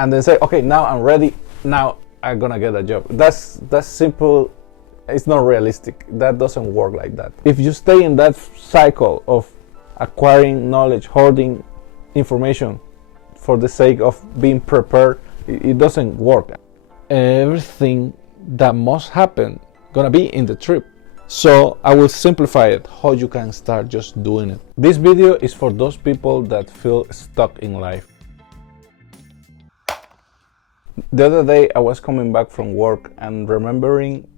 and then say, okay, now I'm ready, now I'm gonna get a job. That's simple. It's not realistic. That doesn't work like that. If you stay in that cycle of acquiring knowledge, hoarding information for the sake of being prepared, it doesn't work. Everything that must happen gonna be in the trip. So I will simplify it, how you can start just doing it. This video is for those people that feel stuck in life. The other day I was coming back from work and remembering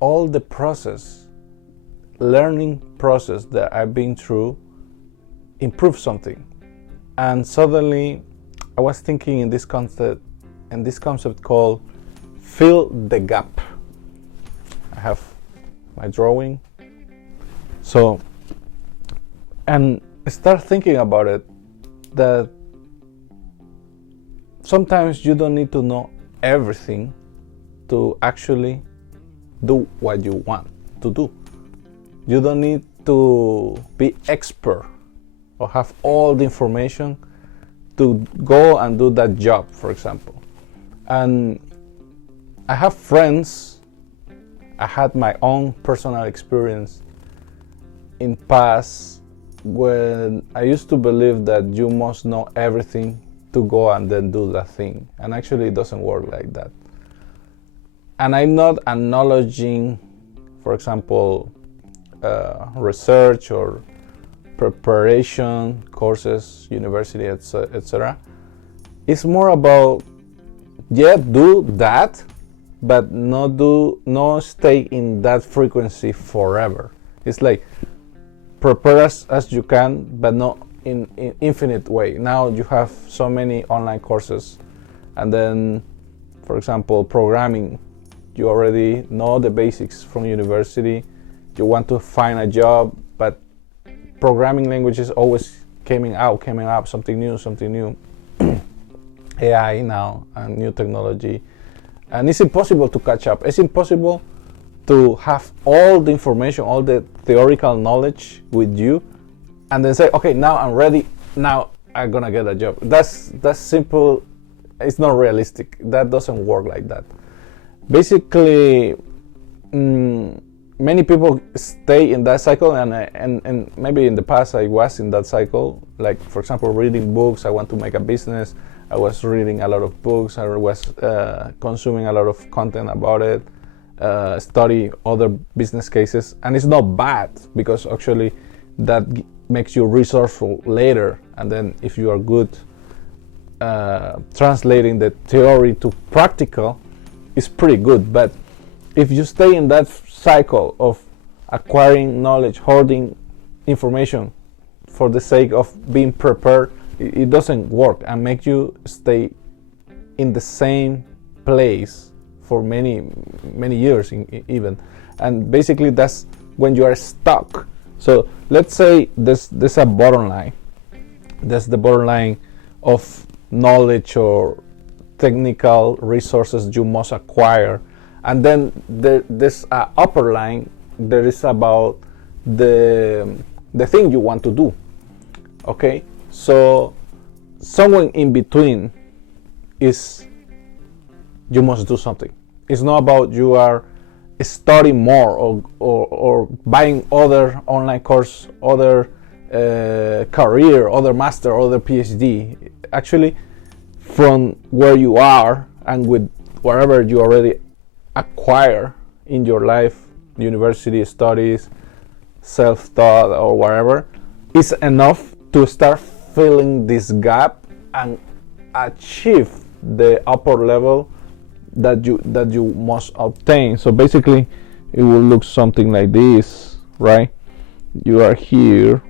all the learning process that I've been through, improve something. And suddenly I was thinking in this concept called fill the gap. I have my drawing. So, and start thinking about it, that sometimes you don't need to know everything to actually do what you want to do. You don't need to be expert or have all the information to go and do that job, for example. And I have friends, I had my own personal experience in past when I used to believe that you must know everything to go and then do that thing. And actually it doesn't work like that. And I'm not acknowledging, for example, research or preparation courses, university, etc. It's more about, yeah, do that, but no stay in that frequency forever. It's like prepare as you can, but not in infinite way. Now you have so many online courses, and then, for example, programming. You already know the basics from university. You want to find a job, but programming languages always coming up, something new. AI now and new technology, and it's impossible to catch up. It's impossible to have all the information, all the theoretical knowledge with you, and then say, okay, now I'm ready, now I'm gonna get a job. That's simple. It's not realistic. That doesn't work like that. Basically, many people stay in that cycle, and maybe in the past I was in that cycle. Like, for example, reading books. I want to make a business. I was reading a lot of books. I was consuming a lot of content about it. Study other business cases, and it's not bad, because actually that makes you resourceful later. And then if you are good translating the theory to practical, it's pretty good. But if you stay in that cycle of acquiring knowledge, hoarding information for the sake of being prepared, it doesn't work, and make you stay in the same place for many years even. And basically that's when you are stuck. So let's say there's a bottom line. That's the bottom line of knowledge or technical resources you must acquire, and then there's an upper line. There is about the thing you want to do. Okay, so somewhere in between is you must do something. It's not about you are studying more or buying other online course, other career, other master, other PhD. Actually, from where you are and with whatever you already acquire in your life, university studies, self-taught or whatever, is enough to start filling this gap and achieve the upper level that you must obtain. So basically it will look something like this, right? You are here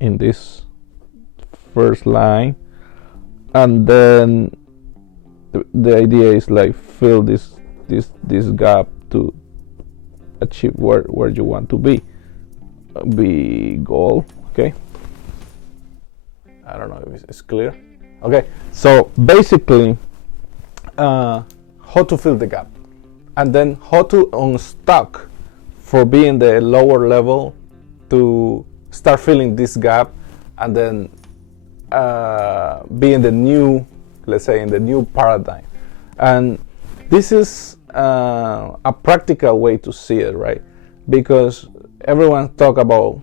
in this first line, and then the idea is like fill this gap to achieve where you want to be goal. Okay, I don't know if it's clear. Okay, so basically how to fill the gap, and then how to unstuck for being the lower level to start filling this gap, and then being the new let's say, in the new paradigm. And this is a practical way to see it, right? Because everyone talk about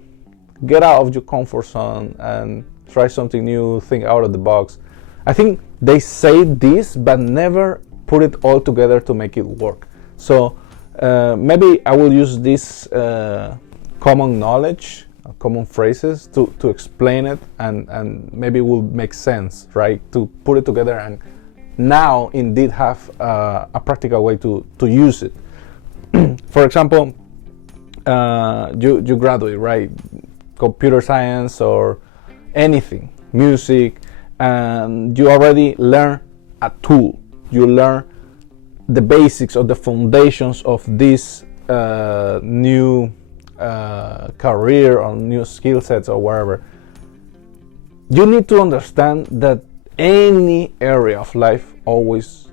get out of your comfort zone and try something new, think out of the box. I think they say this, but never put it all together to make it work. So maybe I will use this common knowledge, common phrases to explain it, and maybe it will make sense, right? To put it together and now indeed have a practical way to use it. For example, you graduate, right? Computer science or anything, music, and you already learn a tool. You learn the basics or the foundations of this new career or new skill sets or whatever. You need to understand that any area of life always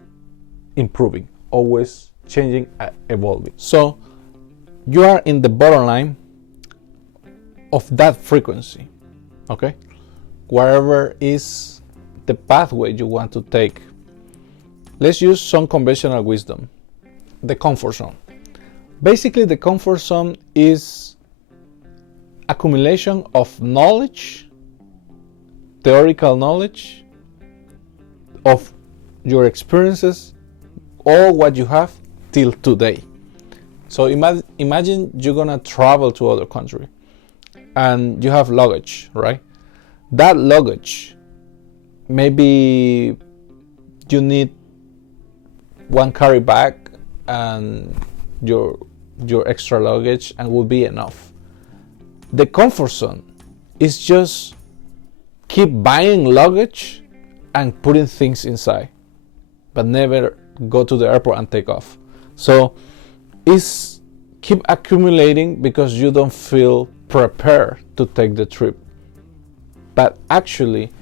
improving, always changing, evolving. So you are in the borderline of that frequency, okay? Wherever is the pathway you want to take. Let's use some conventional wisdom. The comfort zone. Basically, the comfort zone is accumulation of knowledge, theoretical knowledge, of your experiences, all what you have till today. So imagine you're gonna travel to other country and you have luggage, right? That luggage, maybe you need one carry bag and your extra luggage and will be enough. The comfort zone is just keep buying luggage and putting things inside, but never go to the airport and take off. So it's keep accumulating because you don't feel prepared to take the trip. But actually,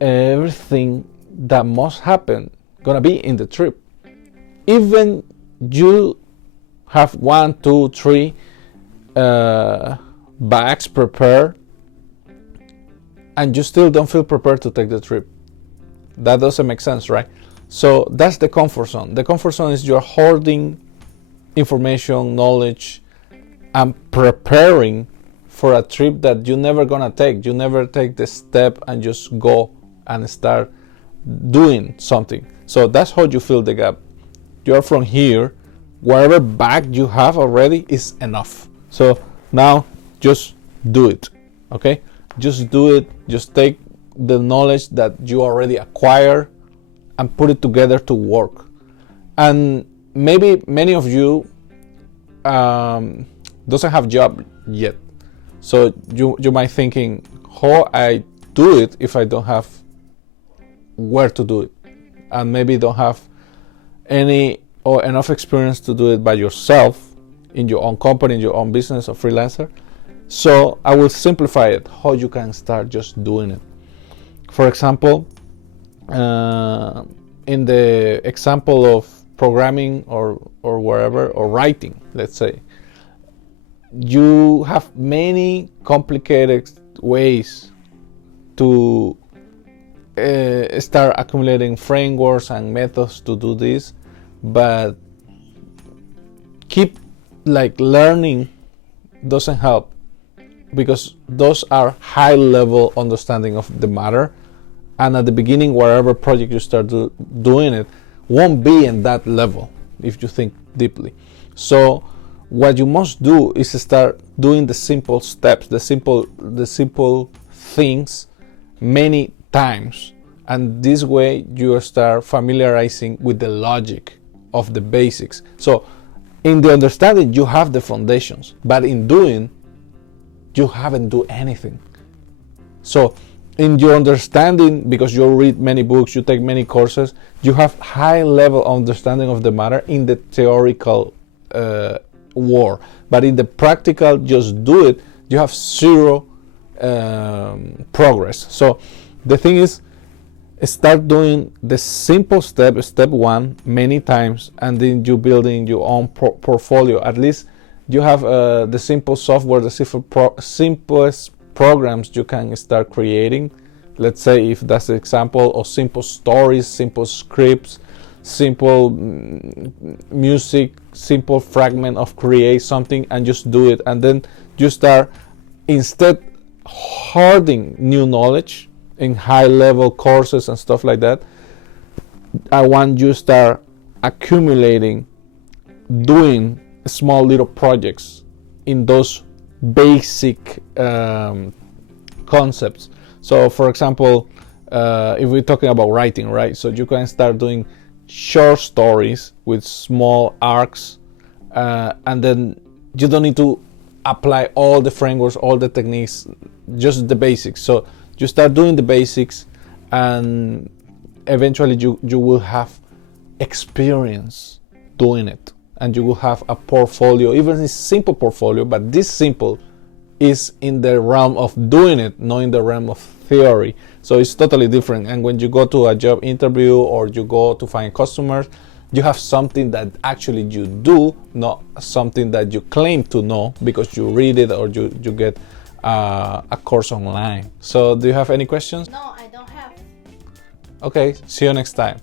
everything that must happen gonna be in the trip. Even you have 1, 2, 3 bags prepared, and you still don't feel prepared to take the trip. That doesn't make sense, right? So that's the comfort zone. The comfort zone is you're hoarding information, knowledge, and preparing for a trip that you're never gonna take. You never take the step and just go and start doing something. So that's how you fill the gap. You're from here, whatever bag you have already is enough. So now just do it, okay? Just do it. Just take the knowledge that you already acquired and put it together to work. And maybe many of you doesn't have job yet, so you might thinking, how I do it if I don't have where to do it, and maybe don't have any or enough experience to do it by yourself in your own company, in your own business or freelancer. So I will simplify it, how you can start just doing it. For example, in the example of programming or wherever, or writing, let's say, you have many complicated ways to start accumulating frameworks and methods to do this, but keep learning doesn't help, because those are high level understanding of the matter, and at the beginning, whatever project you start doing it won't be in that level if you think deeply. So what you must do is start doing the simple steps, the simple things many times, and this way you start familiarizing with the logic of the basics. So in the understanding you have the foundations, but in doing you haven't do anything. So in your understanding, because you read many books, you take many courses, you have high level understanding of the matter in the theoretical world, but in the practical, just do it, you have zero progress. So the thing is, start doing the simple step 1 many times, and then you building your own portfolio. At least you have the simple software, the simplest programs you can start creating let's say if that's the example, or simple stories, simple scripts, simple music, simple fragment of create something, and just do it. And then you start, instead hoarding new knowledge in high level courses and stuff like that, I want you to start accumulating, doing small little projects in those basic concepts. So for example, if we're talking about writing, right, so you can start doing short stories with small arcs, and then you don't need to apply all the frameworks, all the techniques, just the basics. So you start doing the basics, and eventually you will have experience doing it, and you will have a portfolio, even a simple portfolio, but this simple is in the realm of doing it, not in the realm of theory. So it's totally different. And when you go to a job interview or you go to find customers, you have something that actually you do, not something that you claim to know because you read it or you get a course online. So do you have any questions? No, I don't have. Okay, see you next time.